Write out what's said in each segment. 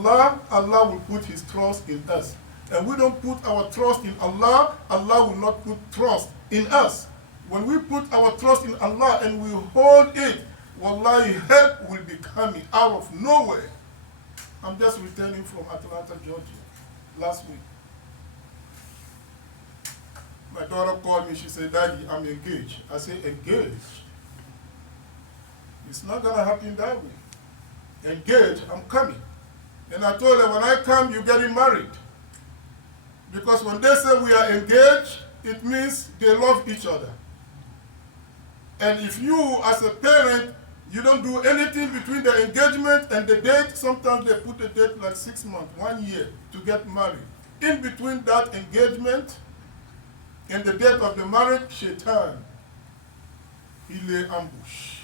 Allah, Allah will put his trust in us. And we don't put our trust in Allah, Allah will not put trust in us. When we put our trust in Allah and we hold it, wallahi, help will be coming out of nowhere. I'm just returning from Atlanta, Georgia, last week. My daughter called me, she said, Daddy, I'm engaged. I said, engaged? It's not gonna happen that way. Engaged, I'm coming. And I told her, when I come, you're getting married. Because when they say we are engaged, it means they love each other. And if you, as a parent, you don't do anything between the engagement and the date, sometimes they put a date like 6 months, 1 year to get married. In between that engagement and the date of the marriage, Shaitan, he lay ambush.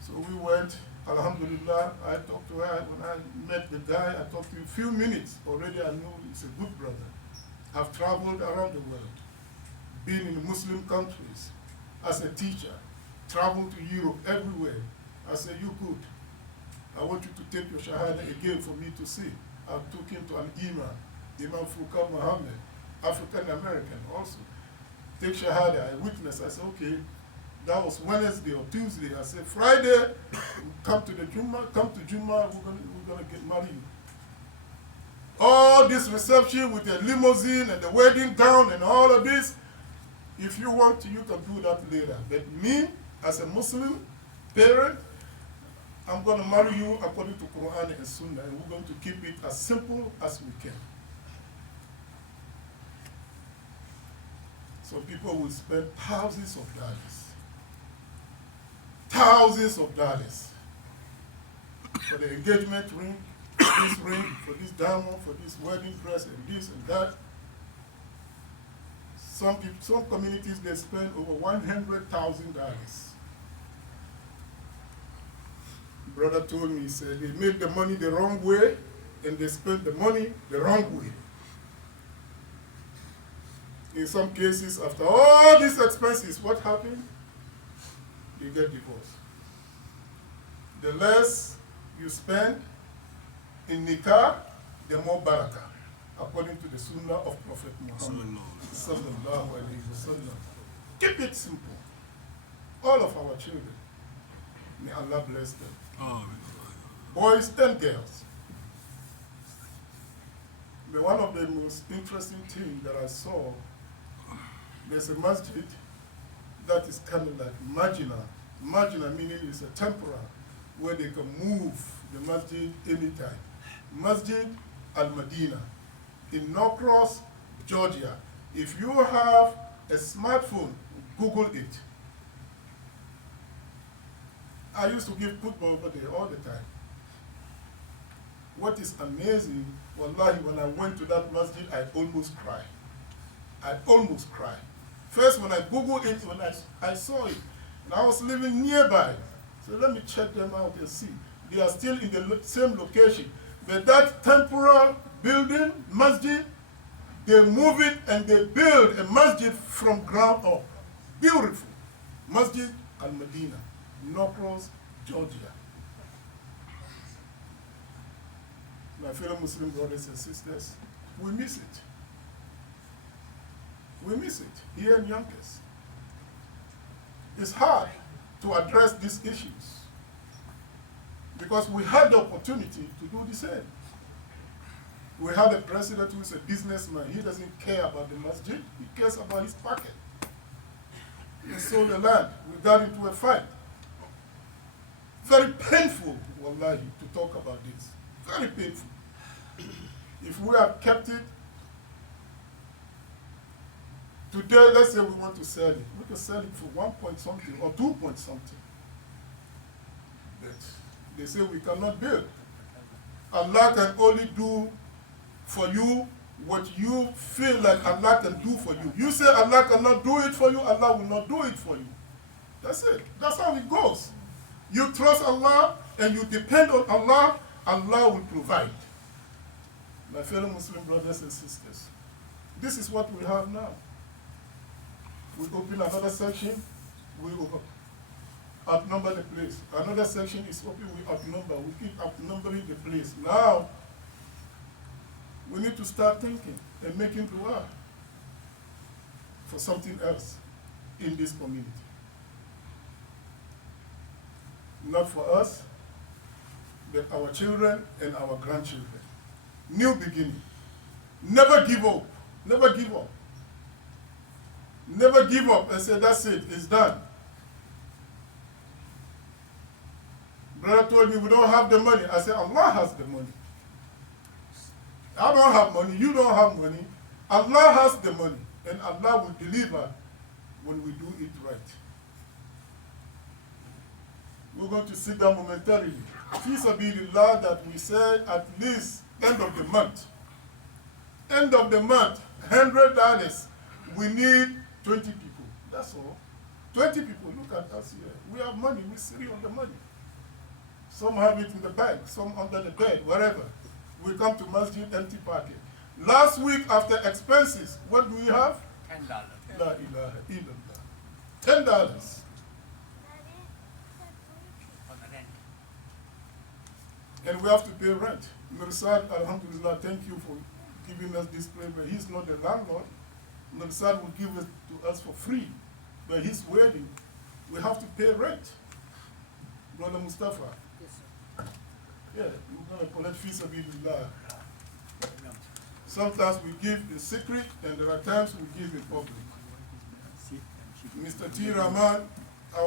So we went, alhamdulillah, I talked to her. When I met the guy, I talked to him a few minutes. Already I knew he's a good brother. I've traveled around the world, been in Muslim countries as a teacher, traveled to Europe, everywhere. I said, you good. I want you to take your shahada again for me to see. I took him to an Imam Adamu Muhammad, African American also. Take shahada, I witnessed. I said, okay. That was Wednesday or Tuesday. I said, Friday, come to the Jummah, we're gonna get married. All this reception with the limousine and the wedding gown and all of this, if you want to, you can do that later. But me, as a Muslim parent, I'm gonna marry you according to Quran and Sunnah, and we're going to keep it as simple as we can. So people will spend thousands of dollars for the engagement ring, for this diamond, for this wedding dress, and this and that. Some communities, they spend over $100,000. Brother told me, he said, they make the money the wrong way, and they spend the money the wrong way. In some cases, after all these expenses, what happened? You get divorced. The less you spend in nikah, the more barakah, according to the sunnah of Prophet Muhammad sallallahu alaihi wasallam. Keep it simple. All of our children, may Allah bless them. Boys and girls. But one of the most interesting things that I saw, there's a masjid that is kind of like marginal. Marginal meaning it's a temporary, where they can move the masjid anytime. Masjid Al-Madina in Norcross, Georgia. If you have a smartphone, Google it. I used to give khutba over there all the time. What is amazing, wallahi, when I went to that masjid, I almost cried. I almost cried. First, when I Googled it, when I saw it, and I was living nearby, so let me check them out and see. They are still in the same location. But that temporary building, masjid, they move it and they build a masjid from ground up. Beautiful. Masjid Al-Madina, Norcross, Georgia. My fellow Muslim brothers and sisters, we miss it. We miss it here in Yonkers. It's hard to address these issues because we had the opportunity to do the same. We have a president who is a businessman. He doesn't care about the masjid. He cares about his pocket. He sold the land. We got into a fight. Very painful, wallahi, to talk about this. Very painful. If we have kept it, today, let's say we want to sell it. We can sell it for 1 point something or 2 point something. But they say we cannot build. Allah can only do for you what you feel like Allah can do for you. You say Allah cannot do it for you, Allah will not do it for you. That's it. That's how it goes. You trust Allah and you depend on Allah, Allah will provide. My fellow Muslim brothers and sisters, this is what we have now. We open another section, we outnumber the place. Another section is open, we outnumber. We keep outnumbering the place. Now, we need to start thinking and making dua for something else in this community. Not for us, but our children and our grandchildren. New beginning. Never give up. Never give up. Never give up and say, that's it, it's done. Brother told me we don't have the money. I said, Allah has the money. I don't have money, you don't have money. Allah has the money, and Allah will deliver when we do it right. We're going to sit down momentarily. Fi sabilillah, that we said at least end of the month. End of the month, $100. We need 20 people. That's all. 20 people. Look at us here. We have money. We're sitting on the money. Some have it in the bank, some under the bed, wherever. We come to masjid, empty pocket. Last week, after expenses, what do we have? $10. La ilaha illallah. $10. And we have to pay rent. Mirsad, alhamdulillah, thank you for giving us this place, but he's not the landlord. Mirsad will give it to us for free. But his wedding, we have to pay rent. Brother Mustafa. Yes, sir. Yeah, we're going to collect fi sabilillah. Sometimes we give in secret, and there are times we give in public. Mr. T. Rahman